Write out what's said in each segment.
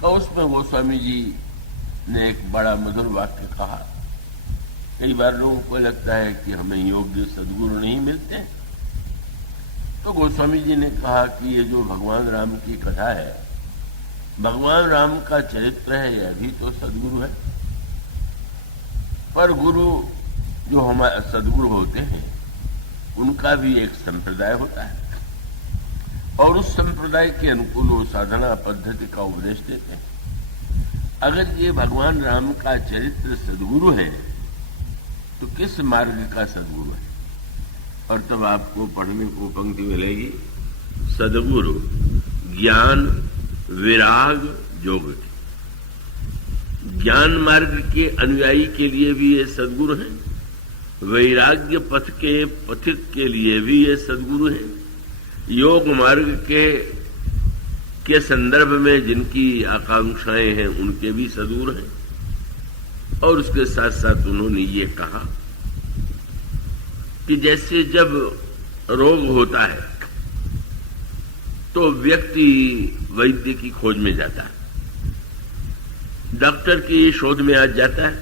का उसमें गोस्वामी जी ने एक बड़ा मधुर वाक्य कहा। कई बार लोगों को लगता है कि हमें योग्य सद्गुरु नहीं मिलते, तो गोस्वामी जी ने कहा कि ये जो भगवान राम की कथा है, भगवान राम का चरित्र है, यह भी तो सद्गुरु है। पर गुरु जो हमारे सद्गुरु होते हैं उनका भी एक संप्रदाय होता है और उस संप्रदाय के अनुकूल वो साधना पद्धति का उपदेश देते हैं। अगर ये भगवान राम का चरित्र सद्गुरु है तो किस मार्ग का सद्गुरु है? और तब आपको पढ़ने को पंक्ति मिलेगी, सद्गुरु ज्ञान विराग योग की। ज्ञान मार्ग के अनुयायी के लिए भी ये सद्गुरु है, वैराग्य पथ के पथिक के लिए भी ये सद्गुरु है, योग मार्ग के संदर्भ में जिनकी आकांक्षाएं हैं उनके भी सद्गुरु हैं। और उसके साथ साथ उन्होंने ये कहा कि जैसे जब रोग होता है तो व्यक्ति वैद्य की खोज में जाता है, डॉक्टर की शोध में आ जाता है,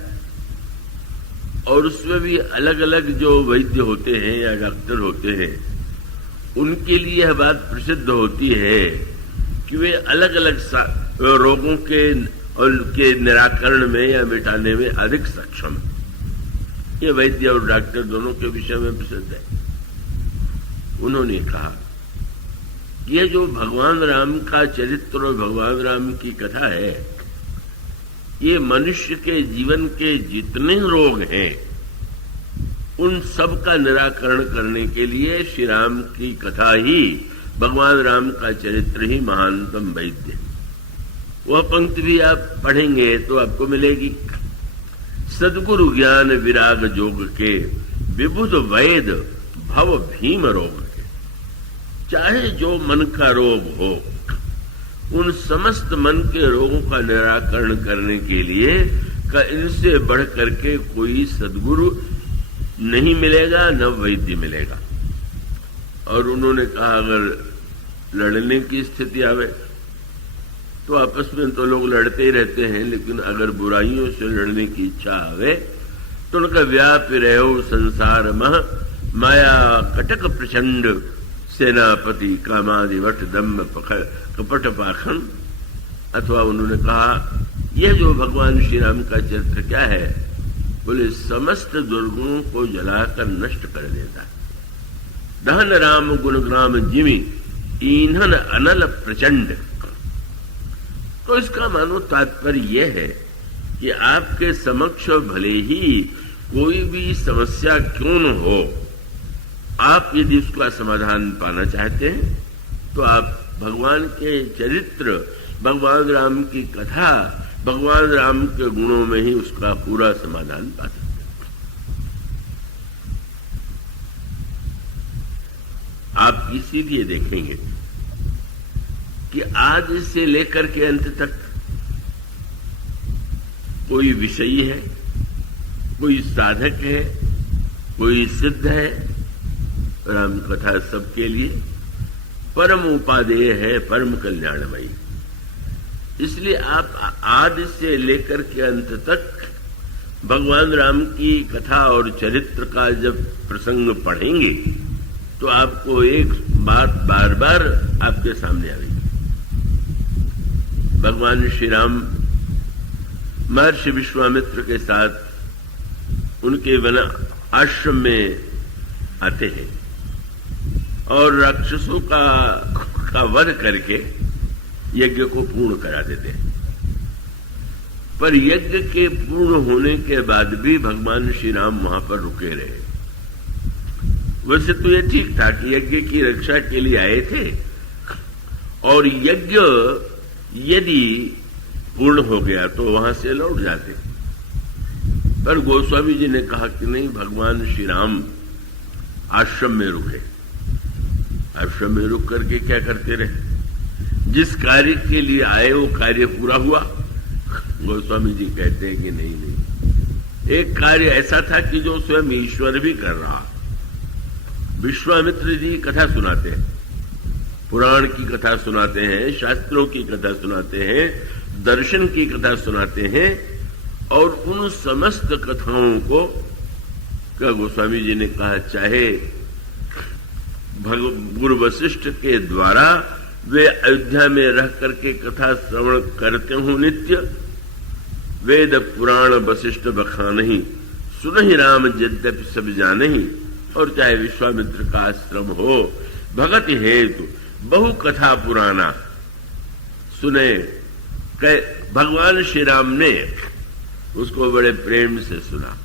और उसमें भी अलग अलग जो वैद्य होते हैं या डॉक्टर होते हैं उनके लिए यह बात प्रसिद्ध होती है कि वे अलग अलग रोगों के और के निराकरण में या मिटाने में अधिक सक्षम है। ये वैद्य और डॉक्टर दोनों के विषय में प्रसिद्ध है। उन्होंने कहा ये जो भगवान राम का चरित्र और भगवान राम की कथा है, ये मनुष्य के जीवन के जितने रोग हैं उन सब का निराकरण करने के लिए श्री राम की कथा ही, भगवान राम का चरित्र ही महानतम वैद्य है। वह पंक्ति भी आप पढ़ेंगे तो आपको मिलेगी, सद्गुरु ज्ञान विराग जोग के विबुध वैद भव भीम रोग के। चाहे जो मन का रोग हो, उन समस्त मन के रोगों का निराकरण करने के लिए इनसे बढ़ करके कोई सद्गुरु नहीं मिलेगा, न वैद्य मिलेगा। और उन्होंने कहा अगर लड़ने की स्थिति आवे तो आपस में तो लोग लड़ते ही रहते हैं, लेकिन अगर बुराइयों से लड़ने की इच्छा आवे तो उनका व्याप रहो संसार मह माया कटक प्रचंड सेनापति कामादिवट दम्भ कपट पाखंड। अथवा उन्होंने कहा यह जो भगवान श्री राम का चरित्र क्या है, बोले समस्त दुर्गुणों को जलाकर नष्ट कर देता है। दहन राम गुणग्राम जिमि ईंधन अनल प्रचंड। तो इसका मानो तात्पर्य यह है कि आपके समक्ष भले ही कोई भी समस्या क्यों न हो, आप यदि उसका समाधान पाना चाहते हैं तो आप भगवान के चरित्र, भगवान राम की कथा, भगवान राम के गुणों में ही उसका पूरा समाधान पा सकते हैं। आप इसीलिए देखेंगे कि आज से लेकर के अंत तक कोई विषयी है, कोई साधक है, कोई सिद्ध है, राम कथा सबके लिए परम उपादेय है, परम कल्याणमयी। इसलिए आप आदि से लेकर के अंत तक भगवान राम की कथा और चरित्र का जब प्रसंग पढ़ेंगे तो आपको एक बात बार बार आपके सामने आएगी। भगवान श्री राम महर्षि विश्वामित्र के साथ उनके वन आश्रम में आते हैं और राक्षसों का वध करके यज्ञ को पूर्ण करा देते हैं। पर यज्ञ के पूर्ण होने के बाद भी भगवान श्री राम वहां पर रुके रहे। वैसे तो ये ठीक था कि यज्ञ की रक्षा के लिए आए थे और यज्ञ यदि पूर्ण हो गया तो वहां से लौट जाते, पर गोस्वामी जी ने कहा कि नहीं, भगवान श्री राम आश्रम में रुके। आश्रम में रुक करके क्या करते रहे? जिस कार्य के लिए आए वो कार्य पूरा हुआ। गोस्वामी जी कहते हैं कि नहीं, एक कार्य ऐसा था कि जो स्वयं ईश्वर भी कर रहा। विश्वामित्र जी कथा सुनाते हैं, पुराण की कथा सुनाते हैं, शास्त्रों की कथा सुनाते हैं, दर्शन की कथा सुनाते हैं और उन समस्त कथाओं को का गोस्वामी जी ने कहा चाहे गुरु वशिष्ठ के द्वारा वे अयोध्या में रह करके कथा श्रवण करते हो नित्य, वेद पुराण वशिष्ठ बखानहि सुनहि राम यद्यपि सब जानहि, और चाहे विश्वामित्र का आश्रम हो भगत हेतु बहु कथा पुराना सुने। भगवान श्री राम ने उसको बड़े प्रेम से सुना।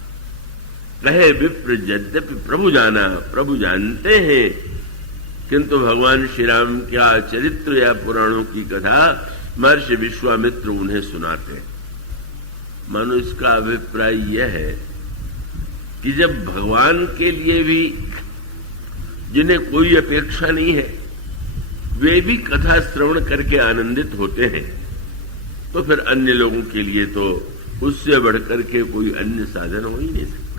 कहे विप्र यद्यपि प्रभु जाना, प्रभु जानते हैं, किंतु भगवान श्री राम क्या चरित्र या पुराणों की कथा महर्षि विश्वामित्र उन्हें सुनाते हैं। मानो इसका अभिप्राय यह है कि जब भगवान के लिए भी जिन्हें कोई अपेक्षा नहीं है वे भी कथा श्रवण करके आनंदित होते हैं, तो फिर अन्य लोगों के लिए तो उससे बढ़कर के कोई अन्य साधन हो ही नहीं सकता।